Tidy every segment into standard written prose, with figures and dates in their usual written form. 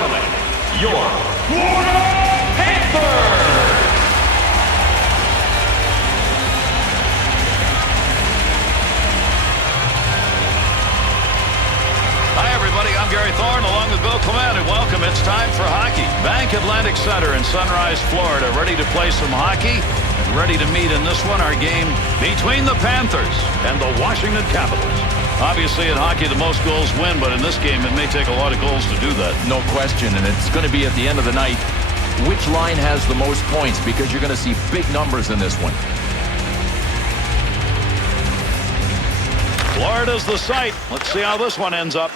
gentlemen, your Florida Panthers! Hi, everybody. I'm Gary Thorne along with Bill Clement, and welcome. It's time for hockey. Bank Atlantic Center in Sunrise, Florida, ready to play some hockey and ready to meet in this one, our game between the Panthers and the Washington Capitals. Obviously, in hockey, the most goals win, but in this game, it may take a lot of goals to do that. No question, and it's going to be at the end of the night which line has the most points, because you're going to see big numbers in this one. Florida's the site. Let's see how this one ends up.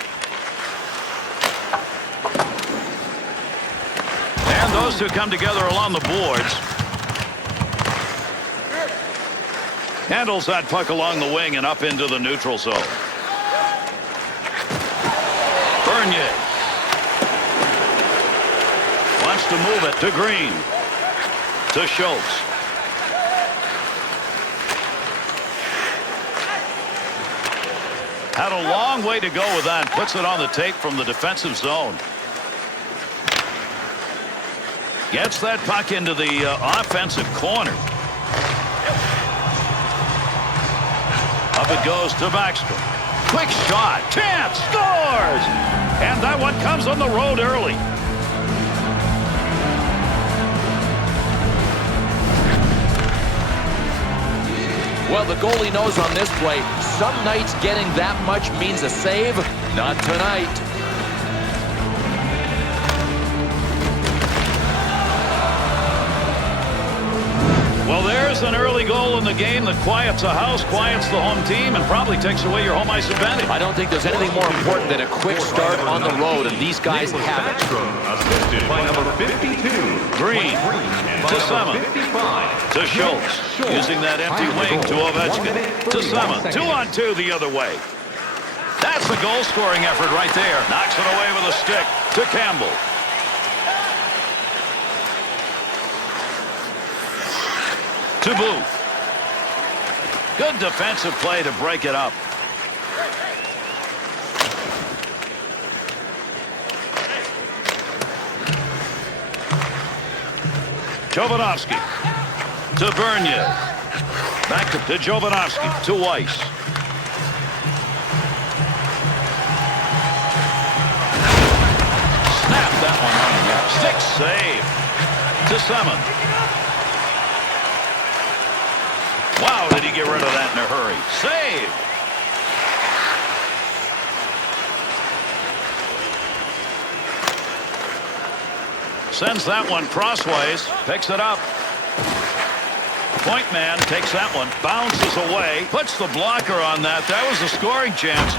And those two come together along the boards. Handles that puck along the wing and up into the neutral zone. Bernier wants to move it to Green, to Schultz. Had a long way to go with that. Puts it on the tape from the defensive zone. Gets that puck into the offensive corner. Up it goes to Backstrom. Quick shot. Chance. Scores! And that one comes on the road early. Well, the goalie knows on this play, some nights getting that much means a save. Not tonight. Well, there's an early goal in the game that quiets a house, quiets the home team, and probably takes away your home ice advantage. I don't think there's anything more important than a quick start on the road, and these guys have it. Assisted by number 52. Green to Seven. To Schultz. Using that empty wing to Ovechkin. To Seven. 2-on-2 the other way. That's a goal-scoring effort right there. Knocks it away with a stick to Campbell. To Booth. Good defensive play to break it up. Jovanovski to Bernier. Back to Jovanovski to Weiss. Snap that one on the out. Stick save to Seven. Wow, did he get rid of that in a hurry. Save. Sends that one crossways. Picks it up. Point man takes that one. Bounces away. Puts the blocker on that. That was a scoring chance.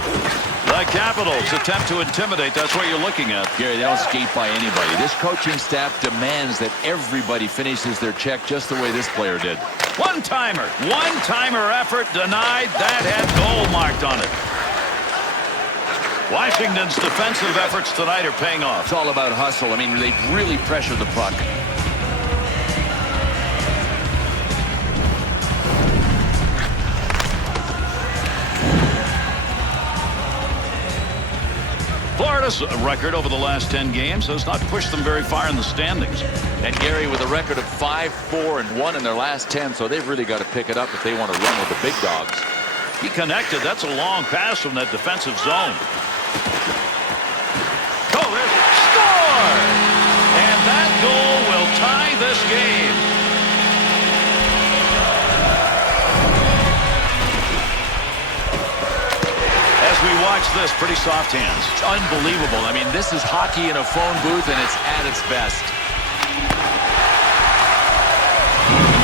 The Capitals attempt to intimidate. That's what you're looking at. Gary, they don't skate by anybody. This coaching staff demands that everybody finishes their check just the way this player did. One-timer. One-timer effort denied. That had goal marked on it. Washington's defensive efforts tonight are paying off. It's all about hustle. I mean, they really pressure the puck. Florida's record over the last 10 games has not pushed them very far in the standings. And Gary, with a record of 5-4-1 in their last 10, so they've really got to pick it up if they want to run with the big dogs. He connected. That's a long pass from that defensive zone. Oh, there's score! And that goal will tie this game. As we watch this, pretty soft hands. It's unbelievable. I mean, this is hockey in a phone booth, and it's at its best.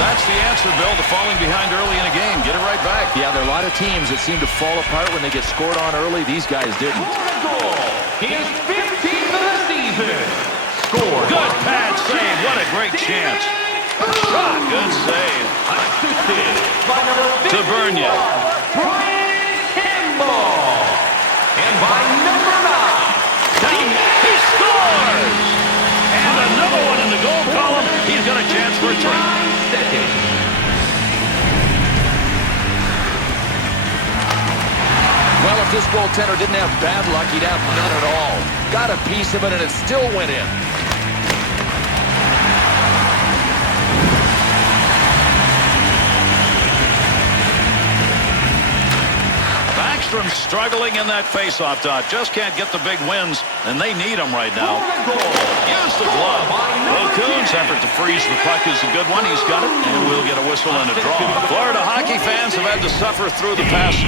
That's the answer, Bill, to falling behind early in a game. Get it right back. Yeah, there are a lot of teams that seem to fall apart when they get scored on early. These guys didn't. Goal. His 15th of the season. Score. Good pad save. What a great chance. Shot. Good save. Assisted by number 50. To Bernier. Brian Campbell. And by number 9. He scores! And another one in the goal column. He's got a chance for a three. Well, if this goaltender didn't have bad luck, he'd have none at all. Got a piece of it, and it still went in. Backstrom's struggling in that faceoff dot. Just can't get the big wins, and they need them right now. Use the glove. Coon's effort to freeze the puck is a good one. He's got it, and we'll get a whistle and a draw. Florida hockey fans have had to suffer through the past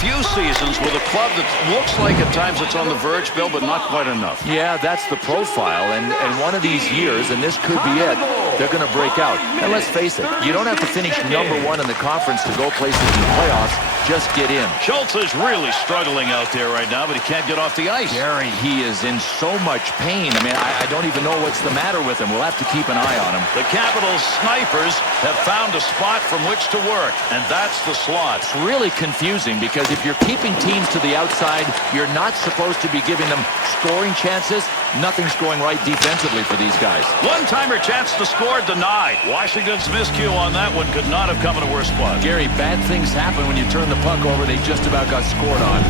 few seasons with a club that looks like at times it's on the verge, Bill, but not quite enough. Yeah, that's the profile, and one of these years, and this could be it, they're going to break out. And let's face it, you don't have to finish #1 in the conference to go places in the playoffs. Just get in. Schultz is really struggling out there right now, but he can't get off the ice. Gary, he is in so much pain. I mean, I don't even know what's the matter with him. We'll have to keep an eye on him. The Capitals snipers have found a spot from which to work, and that's the slot. It's really confusing because if you're keeping teams to the outside, you're not supposed to be giving them scoring chances. Nothing's going right defensively for these guys. One-timer chance to score denied. Washington's miscue on that one could not have come in a worse spot. Gary, bad things happen when you turn the puck over. They just about got scored on.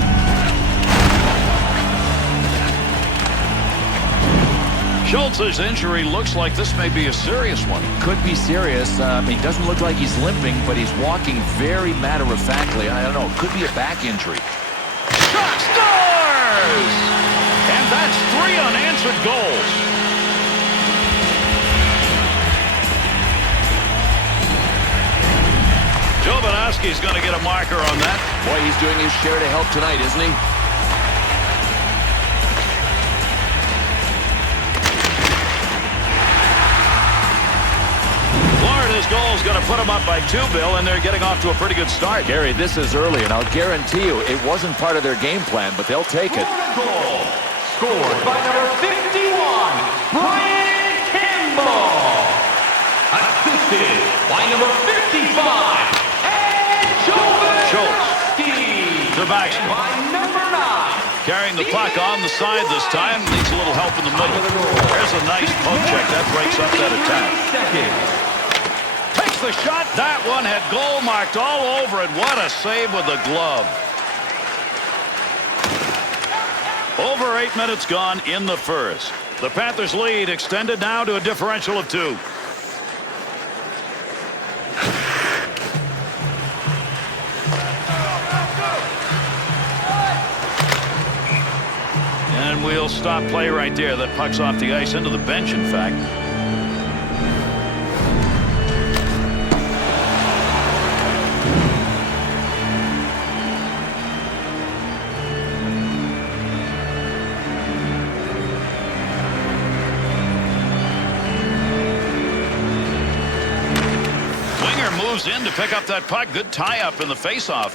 Schultz's injury looks like this may be a serious one. Could be serious. He doesn't look like he's limping, but he's walking very matter-of-factly. I don't know. Could be a back injury. Shot scores! And that's 3 unanswered goals. Jovanovski's going to get a marker on that. Boy, he's doing his share to help tonight, isn't he? Florida's goal is going to put them up by 2, Bill, and they're getting off to a pretty good start. Gary, this is early, and I'll guarantee you it wasn't part of their game plan, but they'll take it. Goal scored by number 51, Brian Campbell. Assisted by number 55, Schultz to Backstrom. by number 9. Carrying the puck on the side this time. Needs a little help in the middle. There's a nice poke check. That breaks up that attack. Takes the shot. That one had goal marked all over it. What a save with the glove. Over 8 minutes gone in the first. The Panthers lead extended now to a differential of 2. And we'll stop play right there. That puck's off the ice into the bench, in fact. Winger moves in to pick up that puck. Good tie-up in the face-off.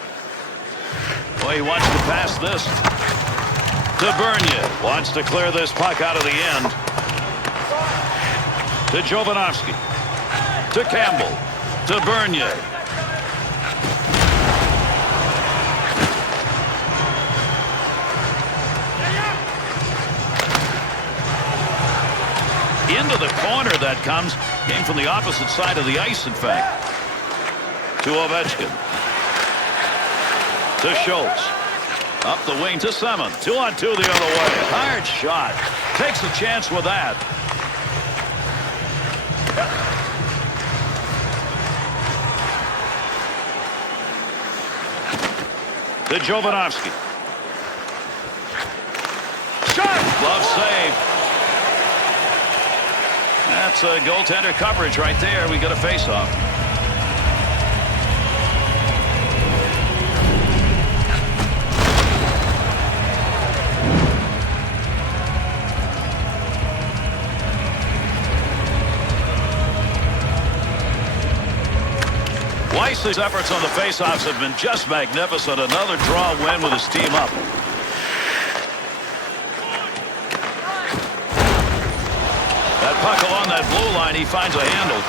Boy, he wants to pass this. To Bernier. Wants to clear this puck out of the end. To Jovanovski. To Campbell. To Bernier. Into the corner that comes. Came from the opposite side of the ice, in fact. To Ovechkin. To Schultz. Up the wing to Semin. 2-on-2 the other way. Hard shot. Takes a chance with that. To Jovanovski. Shot! Glove save. That's a goaltender coverage right there. We get a face-off. Weiss's efforts on the faceoffs have been just magnificent. Another draw win with his team up. That puck along that blue line, he finds a handle.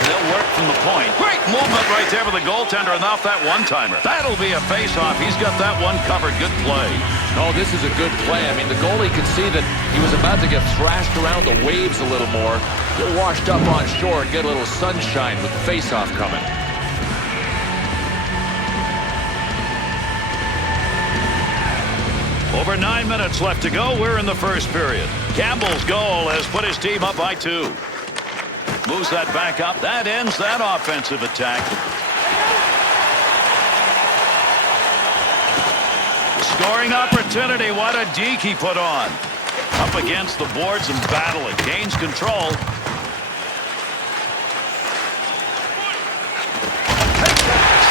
They'll work from the point. Great movement right there with the goaltender, and off that one-timer. That'll be a face-off. He's got that one covered. Good play. Oh, this is a good play. I mean, the goalie could see that he was about to get thrashed around the waves a little more. Get washed up on shore and get a little sunshine with the face-off coming. Over 9 minutes left to go. We're in the first period. Campbell's goal has put his team up by 2. Moves that back up. That ends that offensive attack. Scoring opportunity. What a deke he put on. Up against the boards and battling. Gains control.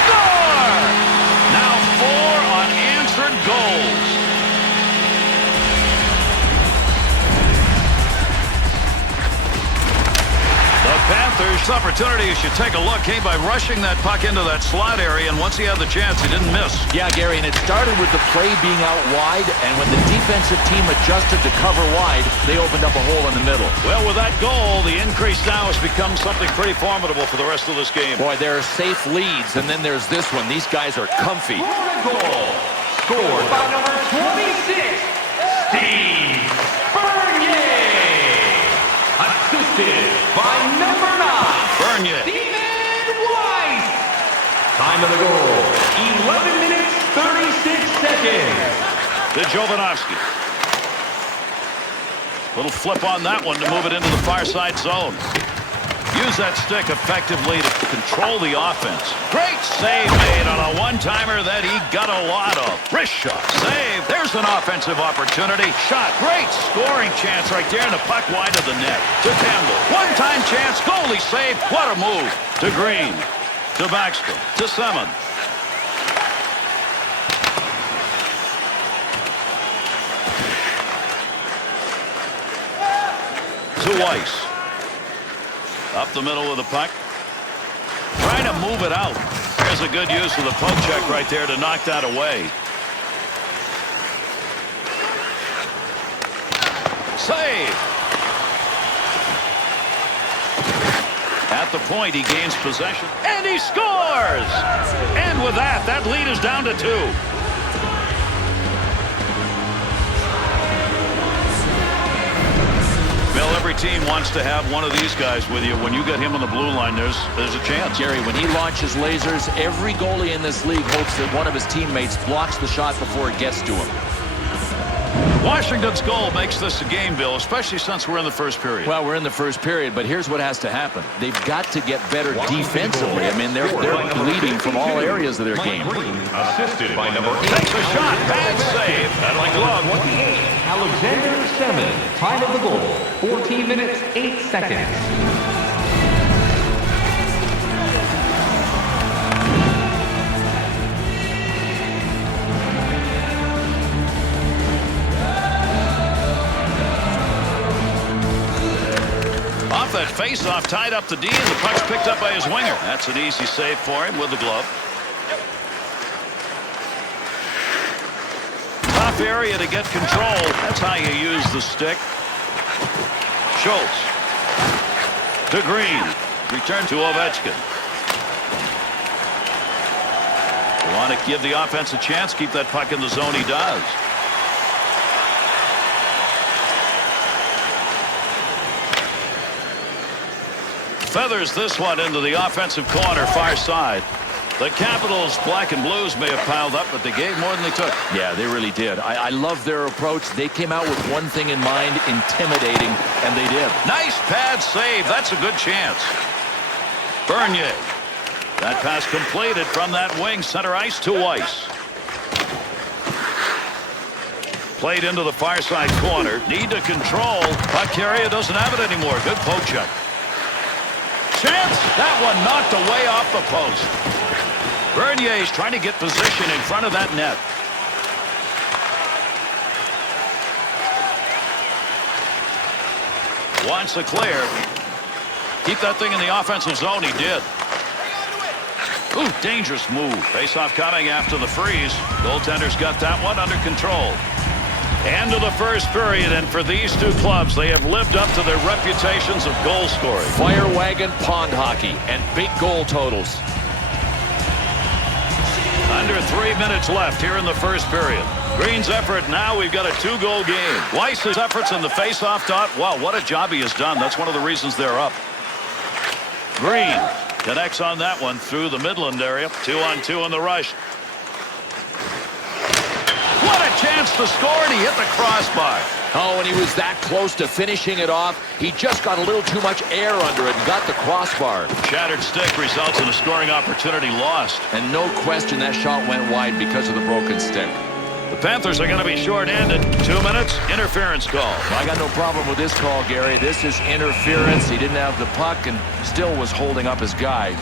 Score! Now 4 unanswered goals. The Panthers' opportunity, you should take a look, came by rushing that puck into that slot area, and once he had the chance, he didn't miss. Yeah, Gary, and it started with the play being out wide, and when the defensive team adjusted to cover wide, they opened up a hole in the middle. Well, with that goal, the increase now has become something pretty formidable for the rest of this game. Boy, there are safe leads, and then there's this one. These guys are comfy. Goal scored by number 26, Steve Bernier. Assisted by number 9, Bernier. Steven Weiss. Time of the goal, 11 minutes, 36 seconds. To Jovanovski. Little flip on that one to move it into the far side zone. Use that stick effectively to control the offense. Great save made on a one-timer that he got a lot of. Wrist shot. Save. There's an offensive opportunity. Shot. Great scoring chance right there, and the puck wide of the net. To Campbell. One-time chance. Goalie save. What a move. To Green. To Backstrom. To Simmons. To Weiss. Up the middle of the puck. Trying to move it out. There's a good use of the poke check right there to knock that away. Save. At the point, he gains possession. And he scores! And with that, that lead is down to 2. Well, every team wants to have one of these guys with you. When you get him on the blue line, there's a chance. Jerry, when he launches lasers, every goalie in this league hopes that one of his teammates blocks the shot before it gets to him. Washington's goal makes this a game, Bill, especially since we're in the first period. Well, we're in the first period, but here's what has to happen. They've got to get better defensively. I mean, they're leading from all areas of their game. Assisted by number 8. Takes a shot. Bad save. And like glove. 28, Alexander Semin. Time of the goal, 14 minutes, 8 seconds. That face-off tied up the D, and the puck's picked up by his winger. That's an easy save for him with the glove. Tough area to get control. That's how you use the stick. Schultz. To Green. Return to Ovechkin. You want to give the offense a chance, keep that puck in the zone. He does. Feathers this one into the offensive corner, far side. The Capitals' black and blues may have piled up, but they gave more than they took. Yeah, they really did. I love their approach. They came out with one thing in mind, intimidating, and they did. Nice pad save. That's a good chance. Bernier. That pass completed from that wing, center ice to Weiss. Played into the far side corner. Need to control. Puck carrier doesn't have it anymore. Good poke check. Chance. That one knocked away off the post. Bernier's trying to get position in front of that net. Wants a clear. Keep that thing in the offensive zone. He did. Ooh, dangerous move. Face-off coming after the freeze. Goaltender's got that one under control. End of the first period, and for these two clubs, they have lived up to their reputations of goal scoring. Fire wagon pond hockey and big goal totals. Under 3 minutes left here in the first period. Green's effort, now we've got a 2-goal game. Weiss's efforts in the face-off dot. Wow, what a job he has done. That's one of the reasons they're up. Green connects on that one through the Midland area. 2-on-2 on the rush. What a chance to score, and he hit the crossbar. Oh, and he was that close to finishing it off. He just got a little too much air under it and got the crossbar. Shattered stick results in a scoring opportunity lost. And no question that shot went wide because of the broken stick. The Panthers are going to be short-handed. 2 minutes, interference call. Well, I got no problem with this call, Gary. This is interference. He didn't have the puck and still was holding up his guy.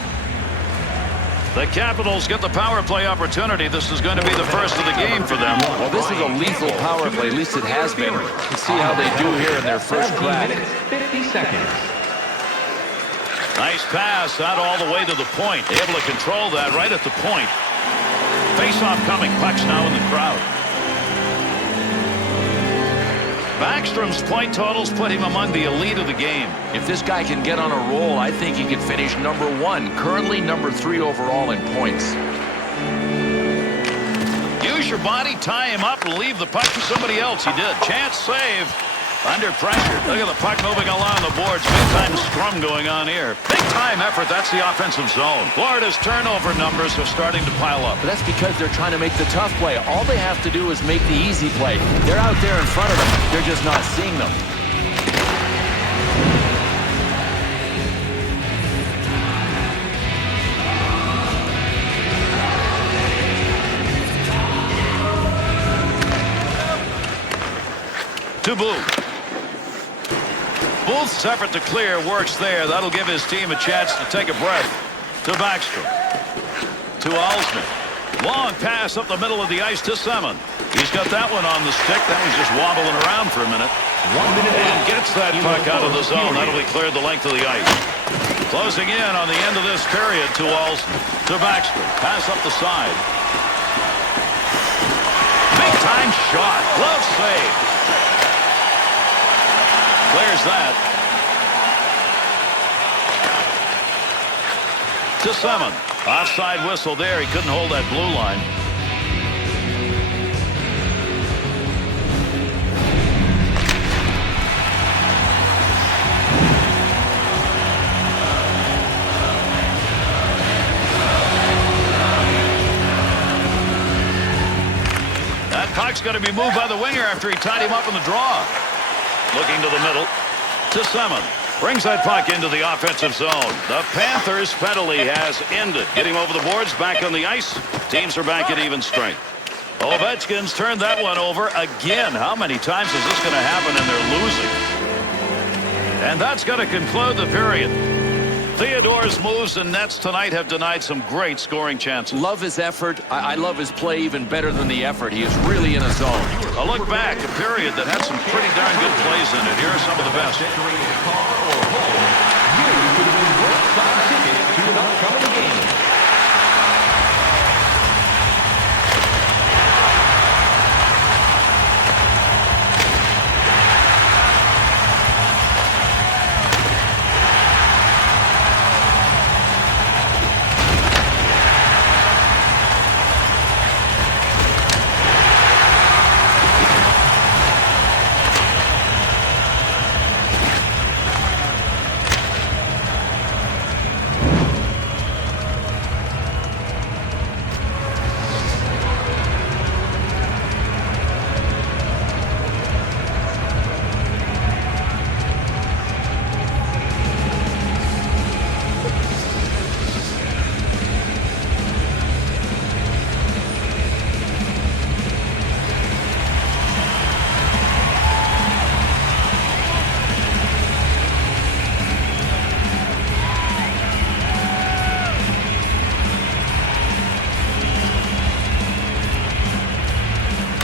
The Capitals get the power play opportunity. This is going to be the first of the game for them. Well, this is a lethal power play. At least it has been. Let's see how they do here in their first crack. 50 seconds. Nice pass out all the way to the point. Able to control that right at the point. Face-off coming. Puck's now in the crowd. Backstrom's point totals put him among the elite of the game. If this guy can get on a roll, I think he could finish #1. Currently #3 overall in points. Use your body, tie him up, and leave the puck to somebody else. He did. Chance save. Under pressure. Look at the puck moving along the boards. Big-time scrum going on here. Big-time effort. That's the offensive zone. Florida's turnover numbers are starting to pile up. But that's because they're trying to make the tough play. All they have to do is make the easy play. They're out there in front of them. They're just not seeing them. To Booth. Booth's effort to clear works there. That'll give his team a chance to take a breath. To Backstrom. To Alsman. Long pass up the middle of the ice to Semin. He's got that one on the stick. That was just wobbling around for a minute. 1 minute And gets that puck out of the zone. That'll be cleared the length of the ice. Closing in on the end of this period to Alsman. To Backstrom. Pass up the side. Big time shot. Glove save. Clears that. To Semin. Offside whistle there. He couldn't hold that blue line. That puck's going to be moved by the winger after he tied him up in the draw. Looking to the middle. To Semin. Brings that puck into the offensive zone. The Panthers' penalty has ended. Getting over the boards, back on the ice. Teams are back at even strength. Ovechkin's turned that one over again. How many times is this going to happen and they're losing? And that's going to conclude the period. Theodore's moves and nets tonight have denied some great scoring chances. Love his effort. I love his play even better than the effort. He is really in a zone. A look back, a period that had some pretty darn good plays in it. Here are some of the best. Tickets to an upcoming game.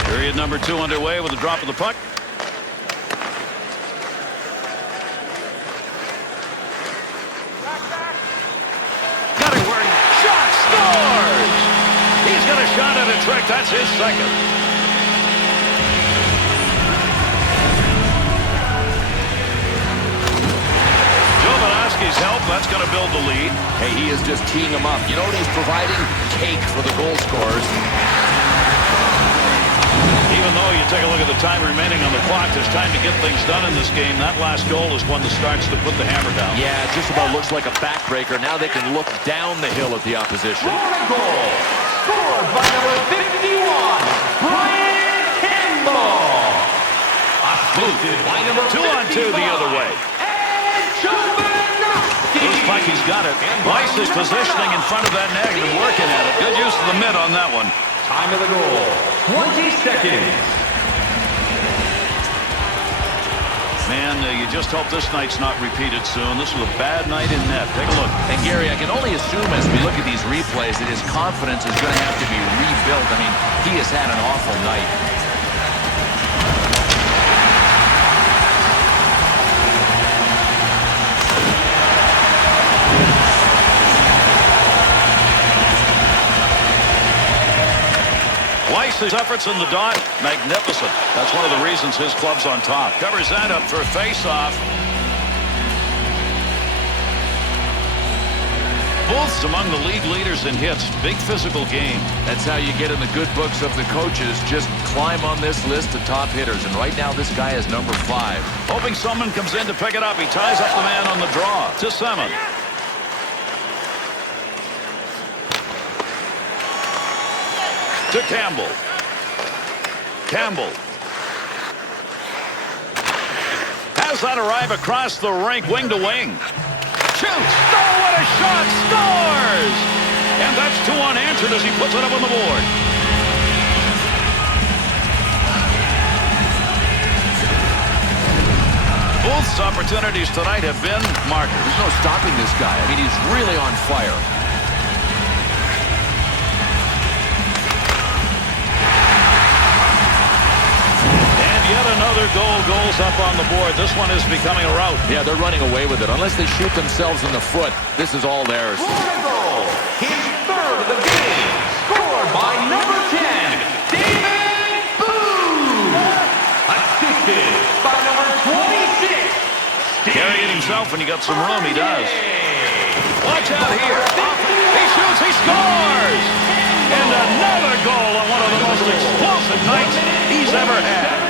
Period number 2 underway with a drop of the puck. Got it where shot scores. He's got a shot at a trick. That's his second. Jovanovski's help. That's going to build the lead. Hey, he is just teeing him up. You know what he's providing? Cake for the goal scorers. Even though you take a look at the time remaining on the clock, there's time to get things done in this game. That last goal is one that starts to put the hammer down. Yeah, it just about looks like a backbreaker. Now they can look down the hill at the opposition. Florida goal. Scored by number 51, Brian ball. Assisted by number 2-on-2 the other way. Loose puck, he's got it. Weiss is positioning in front of that net and working at it. Good use of the mid on that one. Time of the goal, 20 seconds. Man, you just hope this night's not repeated soon. This was a bad night in net. Take a look. And Gary, I can only assume as we look at these replays that his confidence is going to have to be rebuilt. I mean, he has had an awful night. Weiss's efforts in the dot, magnificent. That's one of the reasons his club's on top. Covers that up for face-off. Both among the league leaders in hits. Big physical game. That's how you get in the good books of the coaches. Just climb on this list of top hitters. And right now, this guy is number 5. Hoping someone comes in to pick it up. He ties up the man on the draw. To Simmons. To Campbell. Campbell has that arrive across the rink, wing to wing. Shoots! Oh, what a shot! Scores! And that's 2 unanswered as he puts it up on the board. Both opportunities tonight have been markers. There's no stopping this guy. I mean, he's really on fire. Yet another goal goes up on the board. This one is becoming a rout. Yeah, they're running away with it. Unless they shoot themselves in the foot, this is all theirs. Florida goal, his 3rd of the game, scored by number 10, David Boone. Assisted by number 26, Carrying himself when he got some room, he does. Watch out here. He shoots, he scores! And another goal on one of the most explosive nights he's ever had.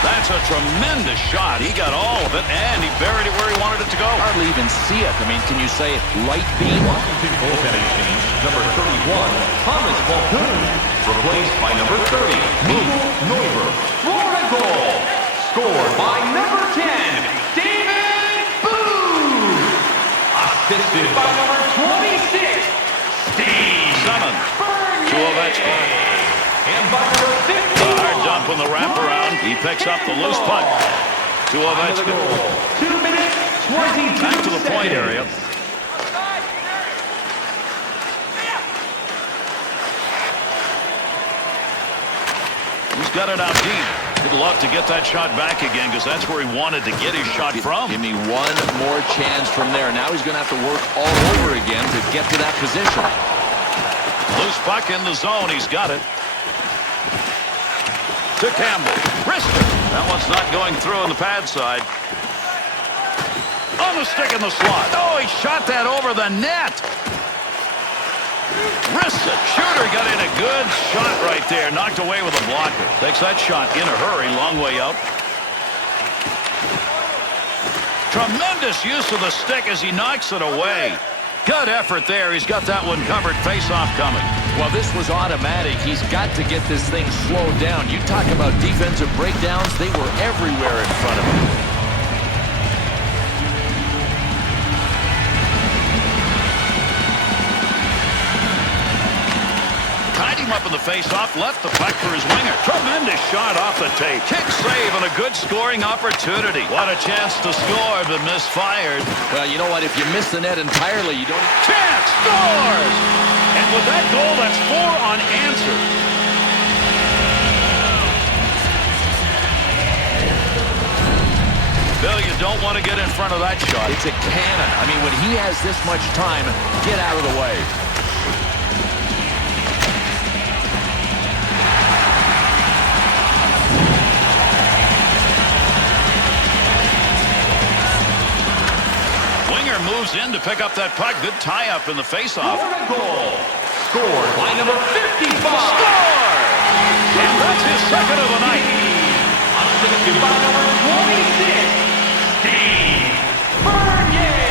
That's a tremendous shot. He got all of it, and he buried it where he wanted it to go. Hardly even see it. I mean, can you say light beam? Washington goaltending change, number 31, Thomas Volkun, replaced by number 30, Miguel Neuber. Florida goal, scored by number 10, David Boone. Assisted by number 26, Simmons to Ovechkin. And by number 50, The hard dump on the wraparound. He picks up the loose puck to Ovechkin. 2 minutes, 22 Back to the point seconds. area. He's got it out deep. He'd love to get that shot back again because that's where he wanted to get his shot from. Give me one more chance from there. Now he's going to have to work all over again to get to that position. Loose puck in the zone. He's got it. To Campbell. Wrist it. That one's not going through on the pad side. On the stick in the slot. Oh, he shot that over the net. Wrist it. Shooter got in a good shot right there. Knocked away with a blocker. Takes that shot in a hurry. Long way out. Tremendous use of the stick as he knocks it away. Good effort there. He's got that one covered. Face-off coming. Well, this was automatic. He's got to get this thing slowed down. You talk about defensive breakdowns. They were everywhere in front of him. Tied him up in the face-off, left the puck for his winger. Tremendous shot off the tape. Kick save and a good scoring opportunity. What a chance to score, but misfired. Well, you know what? If you miss the net entirely, you don't... Chance scores! And with that goal, that's 4 unanswered. Bill, you don't want to get in front of that shot. It's a cannon. I mean, when he has this much time, get out of the way. Winger moves in to pick up that puck. Good tie-up in the face-off. Florida goal, scored by number 55. Score! And that's his second of the night. Assisted by number 26, Steve Bernier.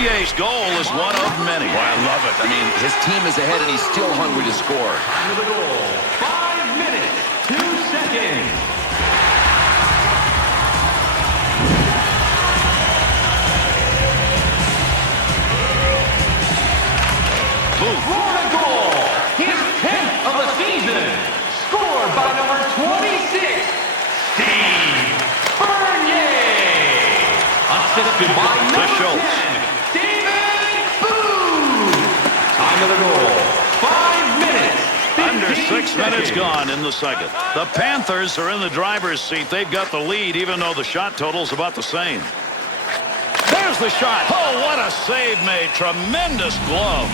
Bernier's goal is one of many. Well, I love it. I mean, his team is ahead, and he's still hungry to score. Time of the goal, 5 minutes, 2 seconds. Florida goal, his 10th of the season. Scored by number 26, Steve Bernier. Assisted by number 10, David Booth. Time of the goal, 5 minutes, 15 Under 6 minutes seconds. gone in the second. The Panthers are in the driver's seat. They've got the lead, even though the shot total's about the same. There's the shot. Oh, what a save made. Tremendous glove.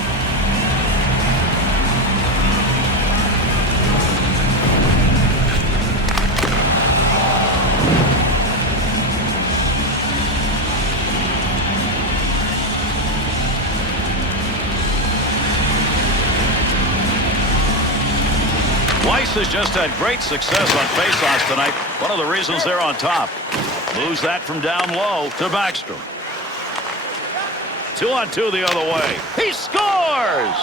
Weiss has just had great success on faceoffs tonight. One of the reasons they're on top. Moves that from down low to Backstrom. 2-on-2 the other way. He scores!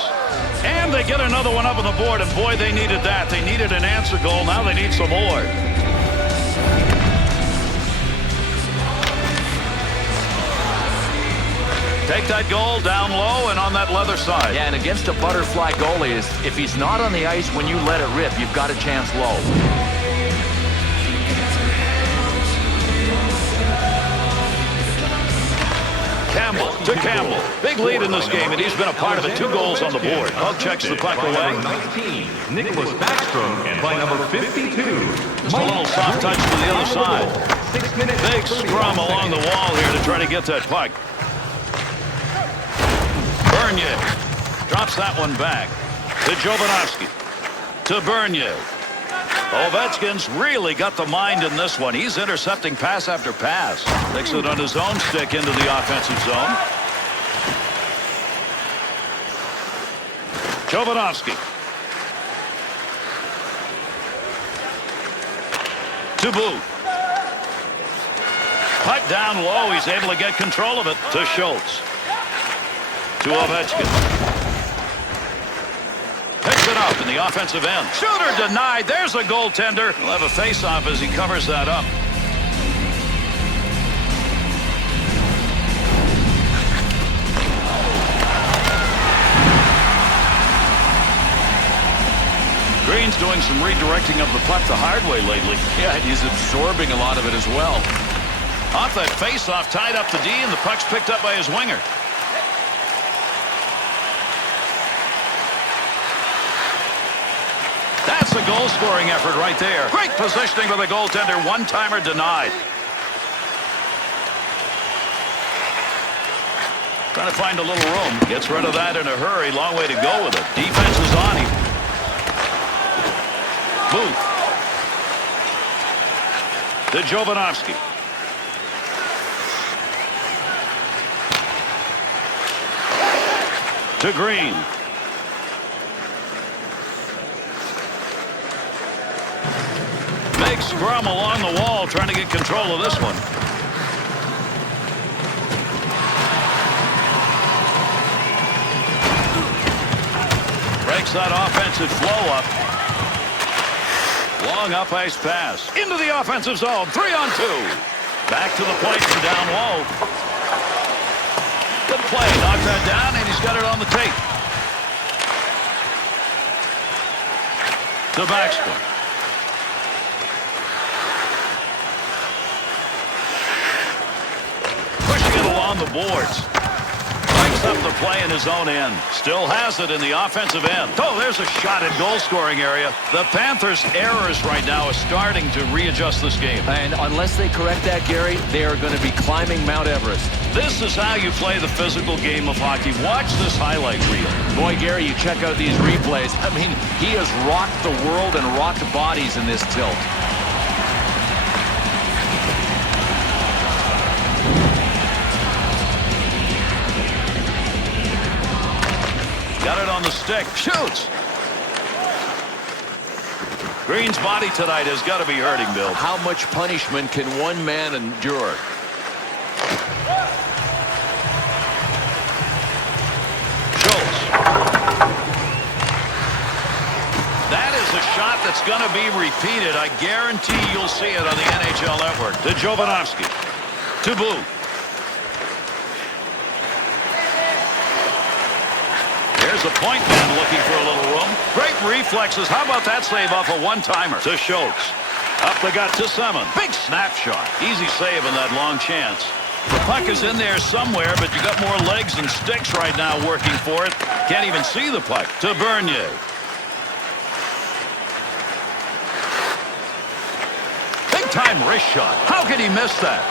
And they get another one up on the board, and boy, they needed that. They needed an answer goal. Now they need some more. Take that goal down low and on that leather side. Yeah, and against a butterfly goalie, if he's not on the ice when you let it rip, you've got a chance low. Campbell to Campbell. Big lead in this game, and he's been a part of it. 2 goals on the board. Hug checks the puck By away. number 19, Nicholas Backstrom, and by number 52, Just a little soft touch to the other side. 6 minutes, Big 30 scrum along the wall here to try to get that puck. Bernier drops that one back to Jovanovski. To Bernier. Ovechkin's really got the mind in this one. He's intercepting pass after pass. Takes it on his own stick into the offensive zone. Jovanovski. To Booth. Puck down low. He's able to get control of it to Schultz. To Ovechkin. Picks it up in the offensive end. Shooter denied. There's a goaltender. He'll have a face-off as he covers that up. Green's doing some redirecting of the puck the hard way lately. Yeah, he's absorbing a lot of it as well. Off that face-off, tied up the D, and the puck's picked up by his winger. That's a goal-scoring effort right there. Great positioning by the goaltender. One-timer denied. Trying to find a little room. Gets rid of that in a hurry. Long way to go with it. Defense is on him. Booth. To Jovanovski. To Green. Big scrum along the wall, trying to get control of this one. Breaks that offensive flow up. Long up ice pass. Into the offensive zone. 3-on-2. Back to the point from down low. Good play. Knocked that down, and he's got it on the tape. To Backstrom. On the boards. Breaks up the play in his own end. Still has it in the offensive end. Oh, there's a shot in goal-scoring area. The Panthers' errors right now are starting to readjust this game. And unless they correct that, Gary, they are going to be climbing Mount Everest. This is how you play the physical game of hockey. Watch this highlight reel. Boy, Gary, you check out these replays. I mean, he has rocked the world and rocked bodies in this tilt. Got it on the stick. Shoots. Green's body tonight has got to be hurting, Bill. How much punishment can one man endure? that's going to be repeated. I guarantee you'll see it on the NHL Network. To Jovanovski. To Boo. There's a point man looking for a little room. Great reflexes. How about that save off a one-timer? To Schultz. Up the gut to Simmons. Big snapshot. Easy save on that long chance. The puck is in there somewhere, but you got more legs and sticks right now working for it. Can't even see the puck. To Bernier. Big-time wrist shot. How could he miss that?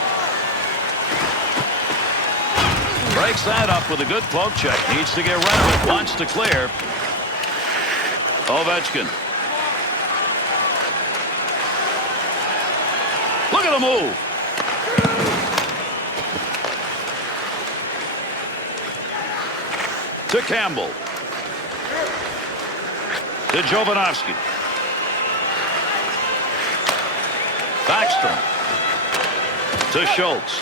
Breaks that up with a good poke check. Needs to get rid of it. Wants to clear. Ovechkin. Look at the move. To Campbell. To Jovanovski. Backstrom. To Schultz.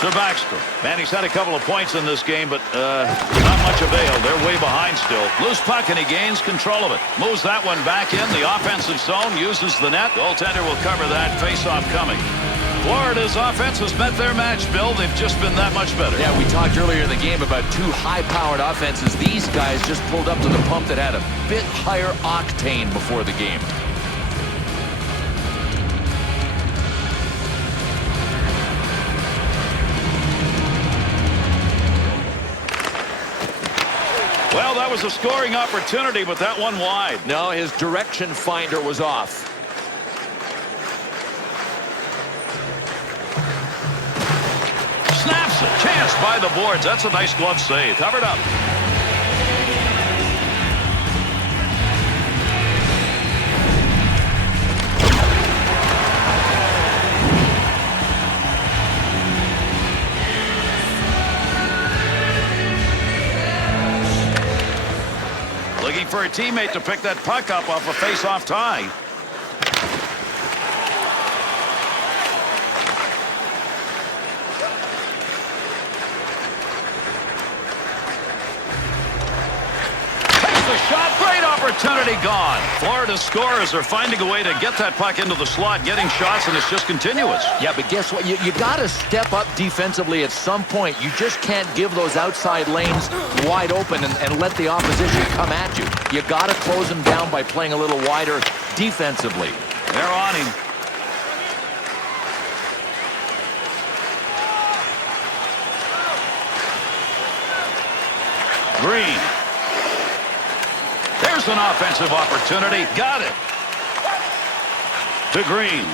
To Backstrom. Man, he's had a couple of points in this game, but not much avail. They're way behind still. Loose puck, and he gains control of it. Moves that one back in. The offensive zone uses the net. Goaltender will cover that. Face-off coming. Florida's offense has met their match, Bill. They've just been that much better. Yeah, we talked earlier in the game about two high-powered offenses. These guys just pulled up to the pump that had a bit higher octane before the game. Well, that was a scoring opportunity, but that one wide. No, his direction finder was off. Snaps it. Chance by the boards. That's a nice glove save. Covered up. Looking for a teammate to pick that puck up off a face-off tie. Shot, great opportunity gone. Florida scorers are finding a way to get that puck into the slot, getting shots, and it's just continuous. Yeah, but guess what? You got to step up defensively at some point. You just can't give those outside lanes wide open and let the opposition come at you. You got to close them down by playing a little wider defensively. They're on him. Green. There's an offensive opportunity. Got it. To Green.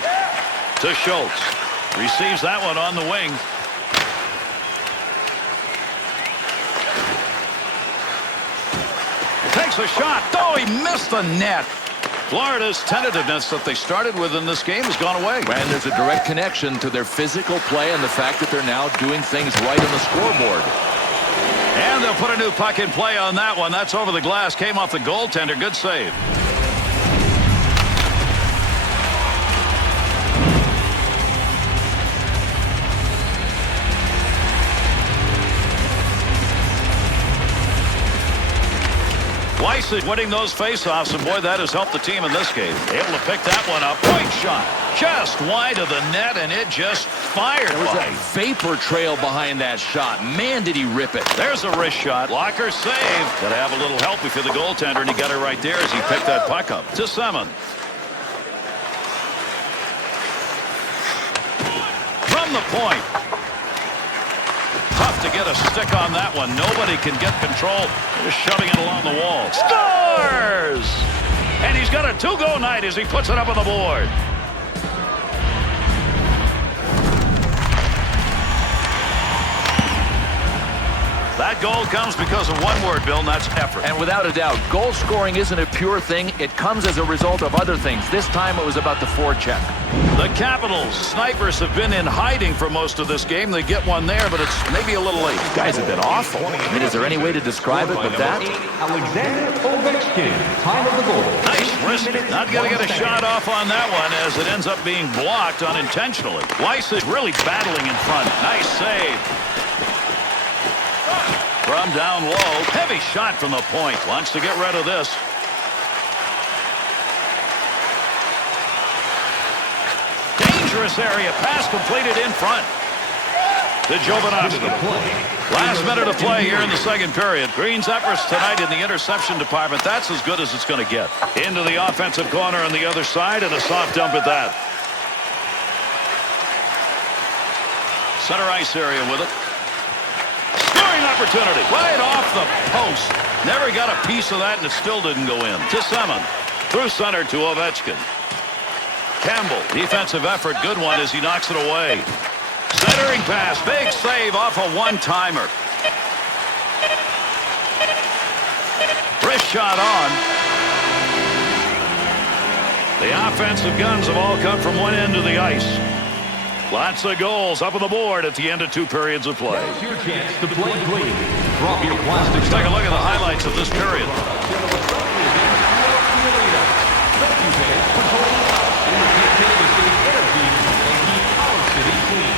To Schultz. Receives that one on the wing. Takes a shot. Oh, he missed the net. Florida's tentativeness that they started with in this game has gone away. And there's a direct connection to their physical play and the fact that they're now doing things right on the scoreboard. And they'll put a new puck in play on that one. That's over the glass. Came off the goaltender. Good save. Weiss is winning those faceoffs, and boy, that has helped the team in this game. Able to pick that one up. Point shot. Just wide of the net, and it just fired. There was a vapor trail behind that shot. Man, did he rip it. There's a wrist shot. Blocker save. Got to have a little help for the goaltender, and he got it right there as he picked that puck up. To Simmons. From the point. Tough to get a stick on that one. Nobody can get control. Just shoving it along the wall. Scores! And he's got a 2-goal night as he puts it up on the board. That goal comes because of one word, Bill, and that's effort. And without a doubt, goal scoring isn't a pure thing. It comes as a result of other things. This time it was about the forecheck. The Capitals snipers have been in hiding for most of this game. They get one there, but it's maybe a little late. These guys have been awful. I mean, is there any way to describe it but that? Alexander Ovechkin, time of the goal. Nice wrist. Not going to get a shot off on that one as it ends up being blocked unintentionally. Weiss is really battling in front. Nice save. From down low. Heavy shot from the point. Wants to get rid of this. dangerous area. Pass completed in front to Jovanovski. Last minute of play here in the second period. Green's efforts tonight in the interception department, that's as good as it's going to get. Into the offensive corner on the other side, and a soft dump at that. Center ice area with it. Scoring opportunity right off the post. Never got a piece of that, and it still didn't go in. To Semin. Through center to Ovechkin. Campbell, defensive effort, good one as he knocks it away. Centering pass, big save off a one-timer. Wrist shot on. The offensive guns have all come from one end of the ice. Lots of goals up on the board at the end of 2 periods of play. Now's your chance to play clean. Drop your plastic. Let's take a look at the highlights of this period. Thank you, fans, for joining us. And we can't take the city's energy and keep our city clean.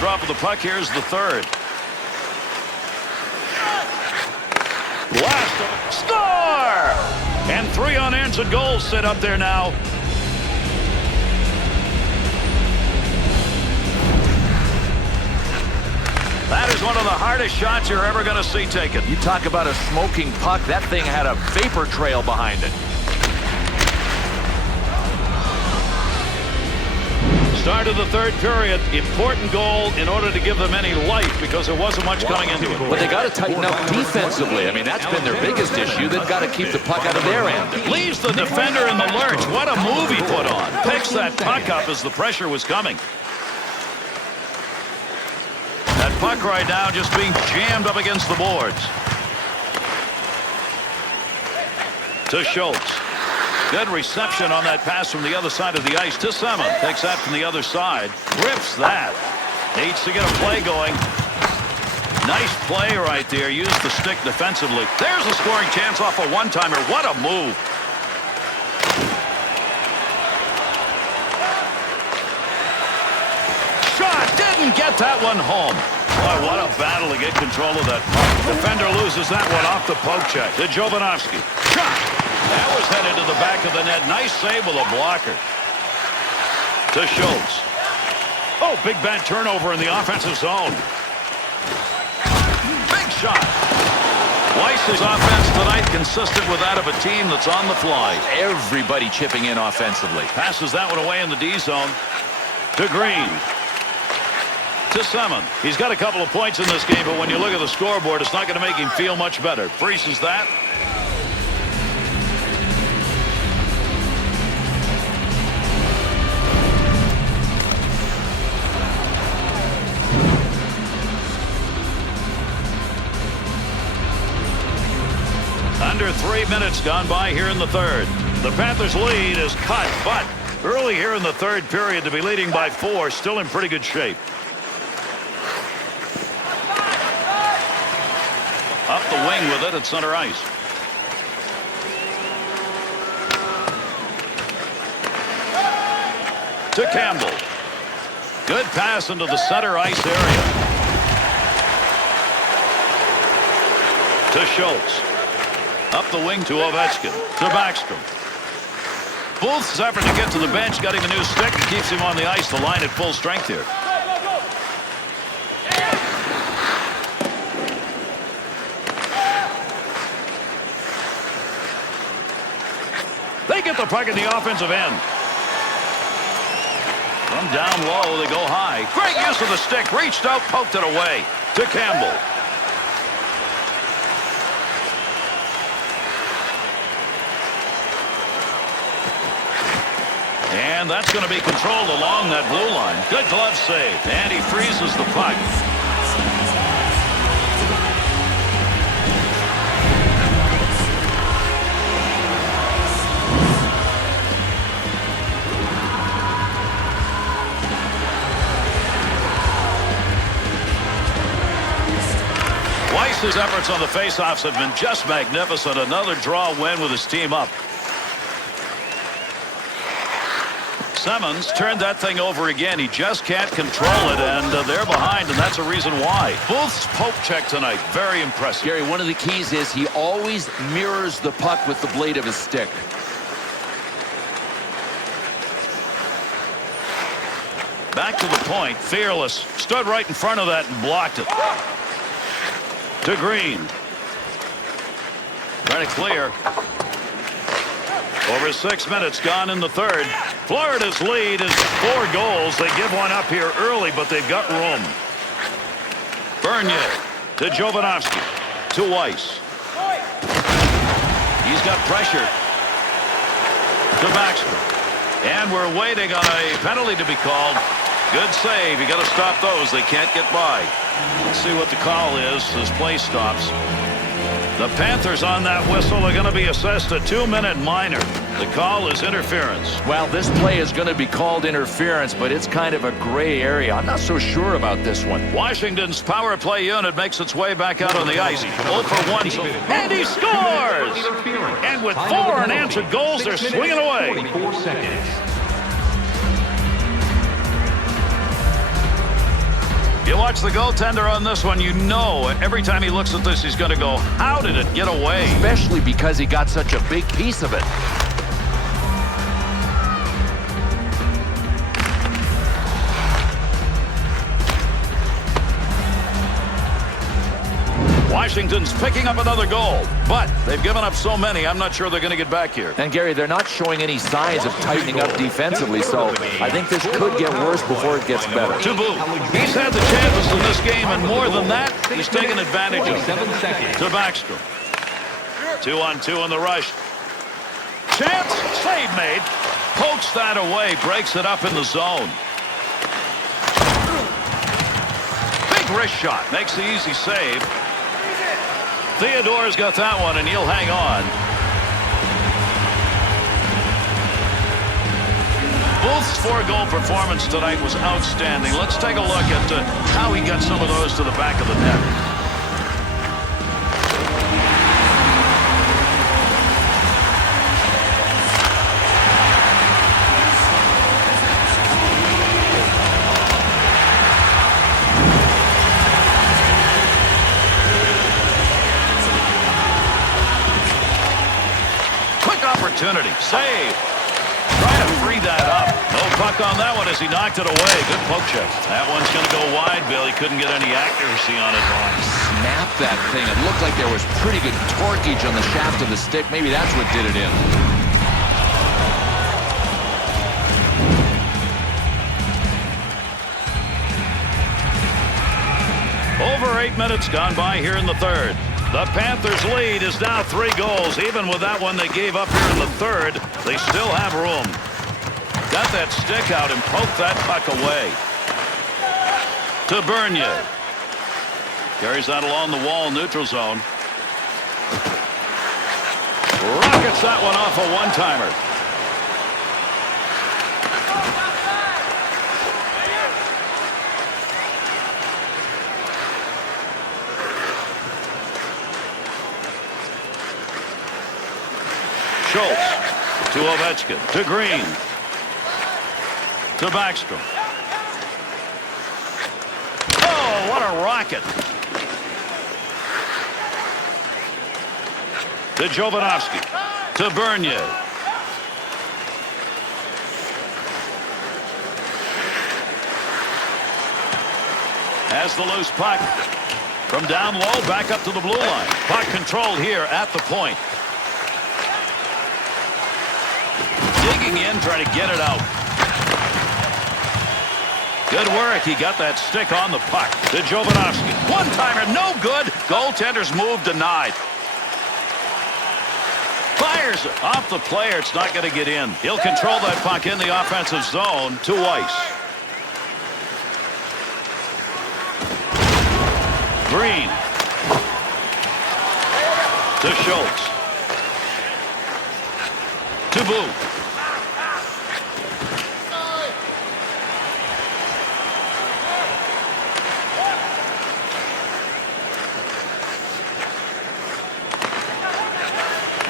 Drop of the puck. Here's the third. Blast. Score! And 3 unanswered goals sit up there now. That is one of the hardest shots you're ever going to see taken. You talk about a smoking puck. That thing had a vapor trail behind it. Start of the third period. Important goal in order to give them any life because there wasn't much coming into it. But they got to tighten up defensively. I mean, that's been their biggest issue. They've got to keep the puck out of their end. Leaves the defender in the lurch. What a move he put on. Picks that puck up as the pressure was coming. That puck right now just being jammed up against the boards. To Schultz. Good reception on that pass from the other side of the ice to Semin. Takes that from the other side. Rips that. Needs to get a play going. Nice play right there. Used the stick defensively. There's a scoring chance off a one-timer. What a move. Shot. Didn't get that one home. Boy, what a battle to get control of that puck. Defender loses that one off the poke check. To Jovanovski. Shot. That was headed to the back of the net. Nice save with a blocker. To Schultz. Oh, big bad turnover in the offensive zone. Big shot. Weiss's offense tonight consistent with that of a team that's on the fly. Everybody chipping in offensively. Passes that one away in the D zone. To Green. To Semin. He's got a couple of points in this game, but when you look at the scoreboard, it's not going to make him feel much better. Freezes that. Under 3 minutes gone by here in the third. The Panthers' lead is cut, but early here in the third period to be leading by 4, still in pretty good shape. Up the wing with it at center ice. To Campbell. Good pass into the center ice area. To Schultz. Up the wing to Ovechkin. To Backstrom. Booth's effort to get to the bench got him a new stick and keeps him on the ice. The line at full strength here. the puck in the offensive end. From down low, they go high. Great use of the stick. Reached out, poked it away to Campbell. And that's going to be controlled along that blue line. Good glove save. And he freezes the puck. Weiss's efforts on the faceoffs have been just magnificent. Another draw win with his team up. Simmons turned that thing over again. He just can't control it, and they're behind, and that's a reason why. Booth's poke check tonight, very impressive. Gary, one of the keys is he always mirrors the puck with the blade of his stick. Back to the point, fearless. Stood right in front of that and blocked it. To Green. Trying to clear. Over 6 minutes gone in the third. Florida's lead is 4 goals. They give one up here early, but they've got room. Bernier to Jovanovski. To Weiss. He's got pressure. To Baxter. And we're waiting on a penalty to be called. Good save. You got to stop those. They can't get by. Let's see what the call is as play stops. The Panthers on that whistle are going to be assessed a 2-minute minor. The call is interference. Well, this play is going to be called interference, but it's kind of a gray area. I'm not so sure about this one. Washington's power play unit makes its way back out on the ice. 0 for 1, and he scores! And with 4 unanswered goals, they're swinging away. 44 seconds. You watch the goaltender on this one, you know every time he looks at this, he's going to go, how did it get away? Especially because he got such a big piece of it. Washington's picking up another goal, but they've given up so many, I'm not sure they're going to get back here. And Gary, they're not showing any signs of tightening up defensively, so I think this could get worse before it gets better. To boot. He's had the chances in this game, and more than that, he's taken advantage of it. To Backstrom. 2-on-2 in the rush. Chance, save made. Pokes that away, breaks it up in the zone. Big wrist shot, makes the easy save. Theodore's got that one, and he'll hang on. Booth's 4-goal performance tonight was outstanding. Let's take a look at how he got some of those to the back of the net. Opportunity. Save. Trying to free that up. No puck on that one as he knocked it away. Good poke check. That one's going to go wide, Bill. He couldn't get any accuracy on it. Snap that thing. It looked like there was pretty good torquage on the shaft of the stick. Maybe that's what did it in. Over 8 minutes gone by here in the third. The Panthers' lead is now 3 goals. Even with that one they gave up here in the third, they still have room. Got that stick out and poked that puck away. To Bernier. Carries that along the wall, neutral zone. Rockets that one off a one-timer. Schultz to Ovechkin, to Green, to Backstrom. Oh, what a rocket. To Jovanovski, to Bernier. Has the loose puck. From down low, back up to the blue line. Puck controlled here at the point. digging in, trying to get it out. Good work. He got that stick on the puck. To Jovanovski. One-timer, no good. Goaltender's move denied. Fires it off the player. It's not going to get in. He'll control that puck in the offensive zone to Weiss. Green. To Schultz. To Booth.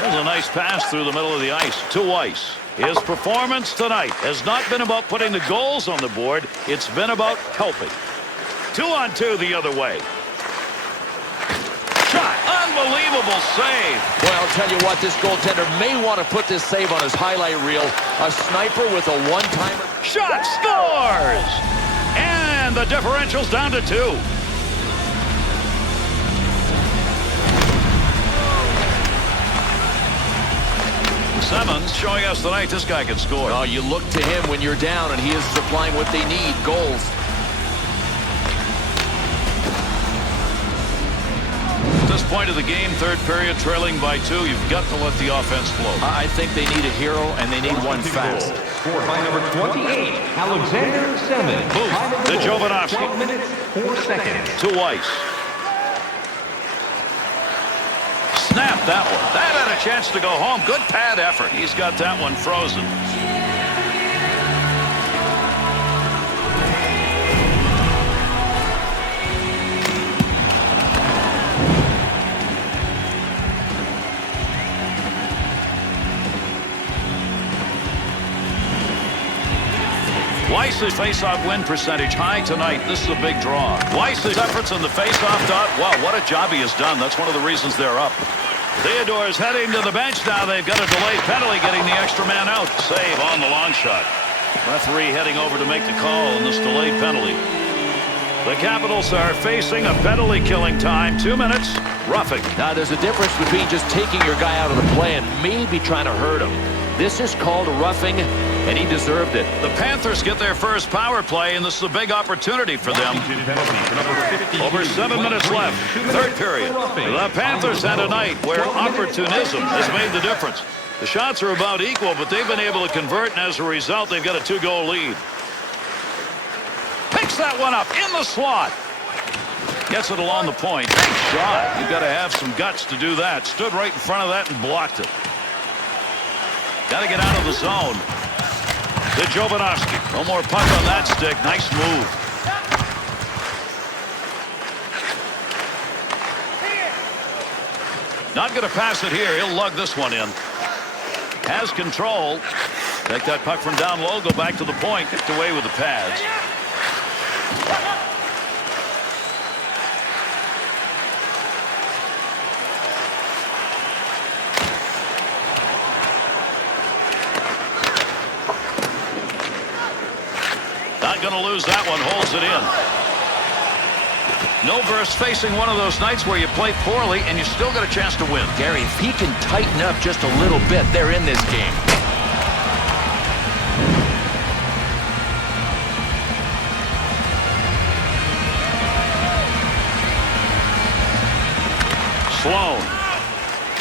There's a nice pass through the middle of the ice to Weiss. His performance tonight has not been about putting the goals on the board. It's been about helping. 2-on-2 the other way. Shot. Unbelievable save. Well, I'll tell you what, this goaltender may want to put this save on his highlight reel. A sniper with a one-timer. Shot. Scores. And the differential's down to 2. Simmons showing us tonight this guy can score. Oh, you look to him when you're down, and he is supplying what they need, goals. At this point of the game, third period, trailing by 2, you've got to let the offense flow. I think they need a hero, and they need one fast. Scored by number 28, Alexander Simmons. Booth to Jovanovski. 12 minutes, 4 seconds. To Weiss. Snap that one. That had a chance to go home. Good pad effort. He's got that one frozen. Weiss's face-off win percentage high tonight. This is a big draw. Weiss's efforts in the face-off dot. Wow, what a job he has done. That's one of the reasons they're up. Theodore's heading to the bench now. They've got a delayed penalty, getting the extra man out. Save on the long shot. Referee heading over to make the call on this delayed penalty. The Capitals are facing a penalty killing time. 2 minutes. Roughing. Now, there's a difference between just taking your guy out of the play and maybe trying to hurt him. This is called roughing, and he deserved it. The Panthers get their first power play, and this is a big opportunity for them. Over 7 minutes left. Third period. The Panthers had a night where opportunism has made the difference. The shots are about equal, but they've been able to convert, and as a result, they've got a 2-goal lead. Picks that one up in the slot. Gets it along the point. Big shot. You've got to have some guts to do that. Stood right in front of that and blocked it. Got to get out of the zone. To Jovanovski. No more puck on that stick. Nice move. Not going to pass it here. He'll lug this one in. Has control. Take that puck from down low. Go back to the point. Kicked away with the pads. Not going to lose that one. Holds it in. Nover's facing one of those nights where you play poorly and you still got a chance to win. Gary, if he can tighten up just a little bit, they're in this game. Sloan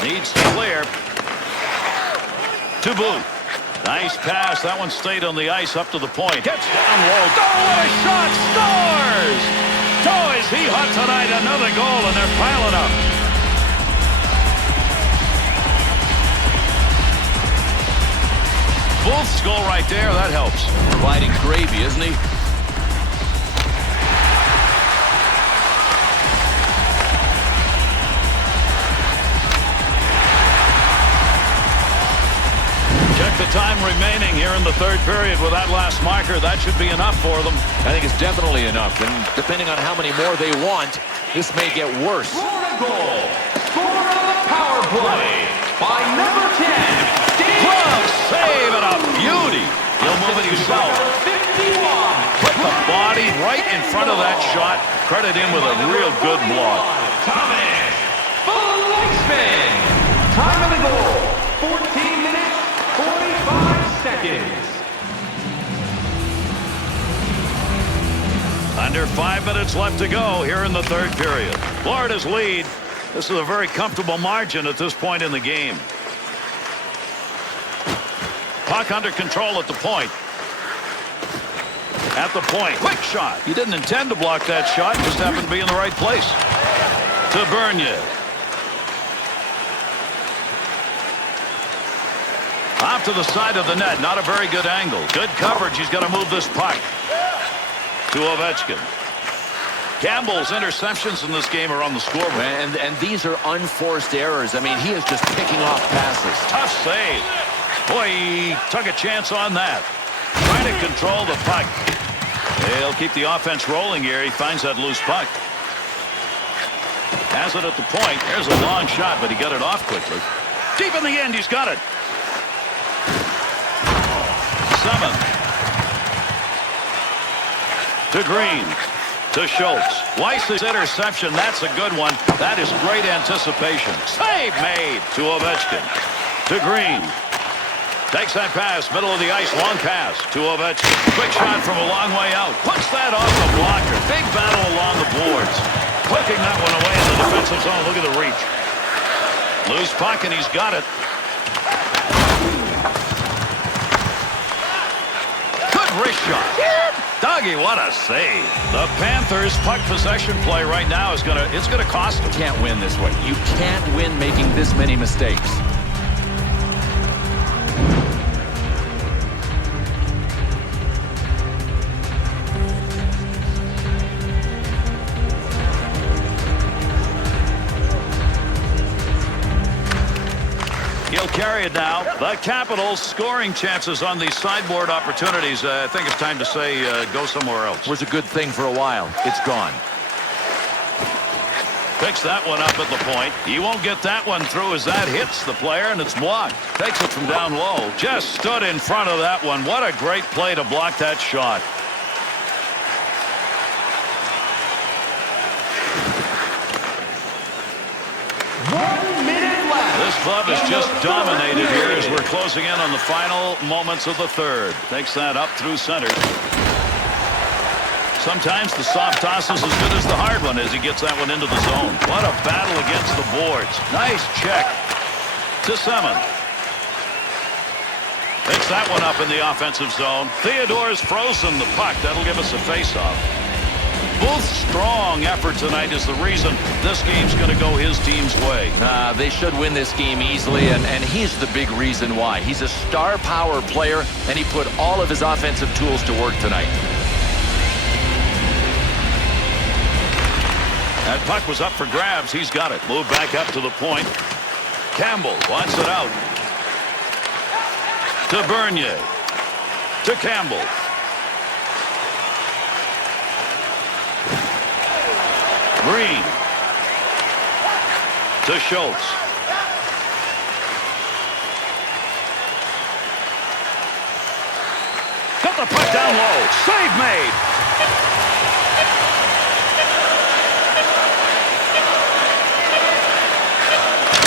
needs to clear. To Booth. Nice pass. That one stayed on the ice up to the point. Gets down low. Oh, what a shot. Scores! Oh, is he hot tonight? Another goal, and they're piling up. Booth's goal right there. That helps. Providing gravy, isn't he? Check the time remaining here in the third period with that last marker. That should be enough for them. I think it's definitely enough. And depending on how many more they want, this may get worse. Florida goal. Scored on the power play by number 10. Glove save and a beauty. He'll move it himself. 51. Put the body right in front of that shot. Credit him with a real good block. Thomas Fleischman. Time of the goal. 14 minutes, 45 seconds. seconds. Under 5 minutes left to go here in the third period. Florida's lead. This is a very comfortable margin at this point in the game. Puck under control at the point. At the point. Quick shot. He didn't intend to block that shot. Just happened to be in the right place. To Bernier. Off to the side of the net. Not a very good angle. Good coverage. He's got to move this puck. To Ovechkin. Campbell's interceptions in this game are on the scoreboard. And these are unforced errors. I mean, he is just picking off passes. Tough save. Boy, he took a chance on that. Trying to control the puck. He'll keep the offense rolling here. He finds that loose puck. Has it at the point. There's a long shot, but he got it off quickly. Deep in the end, he's got it. 7. To Green. To Schultz. Weiss's interception. That's a good one. That is great anticipation. Save made to Ovechkin. To Green. Takes that pass. Middle of the ice. Long pass to Ovechkin. Quick shot from a long way out. Puts that off the blocker. Big battle along the boards. Clicking that one away in the defensive zone. Look at the reach. Loose puck, and he's got it. Good wrist shot. Dougie, what a save. The Panthers' puck possession play right now is gonna cost them. You can't win this way. You can't win making this many mistakes. He'll carry it now. The Capitals scoring chances on these sideboard opportunities. I think it's time to say go somewhere else. Was a good thing for a while. It's gone. Picks that one up at the point. He won't get that one through as that hits the player, and it's blocked. Takes it from down low. Just stood in front of that one. What a great play to block that shot. This club has just dominated here as we're closing in on the final moments of the third. Takes that up through center. Sometimes the soft toss is as good as the hard one as he gets that one into the zone. What a battle against the boards. Nice check to Semin. Takes that one up in the offensive zone. Theodore's frozen the puck. That'll give us a face-off. Both strong effort tonight is the reason this game's going to go his team's way. They should win this game easily, and he's the big reason why. He's a star power player, and he put all of his offensive tools to work tonight. That puck was up for grabs. He's got it. Moved back up to the point. Campbell wants it out. To Bernier. To Campbell. Green. To Schultz. Got the puck down low. Save made.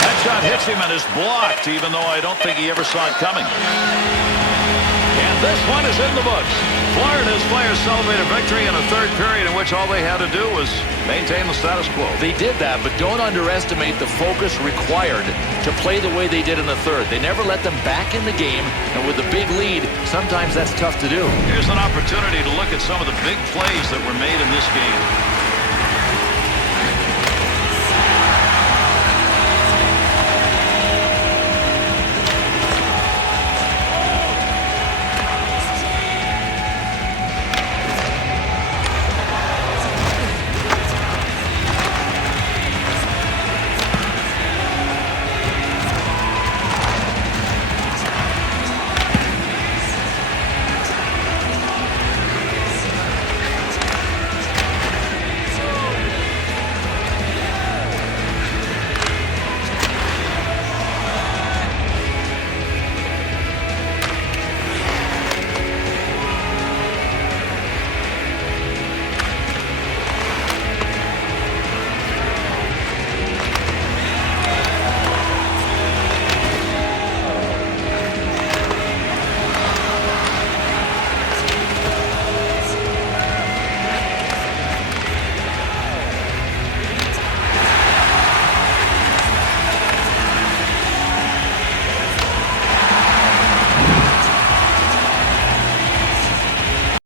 That shot hits him and is blocked, even though I don't think he ever saw it coming. And this one is in the books. Florida's players celebrate a victory in a third period in which all they had to do was maintain the status quo. They did that, but don't underestimate the focus required to play the way they did in the third. They never let them back in the game, and with a big lead, sometimes that's tough to do. Here's an opportunity to look at some of the big plays that were made in this game.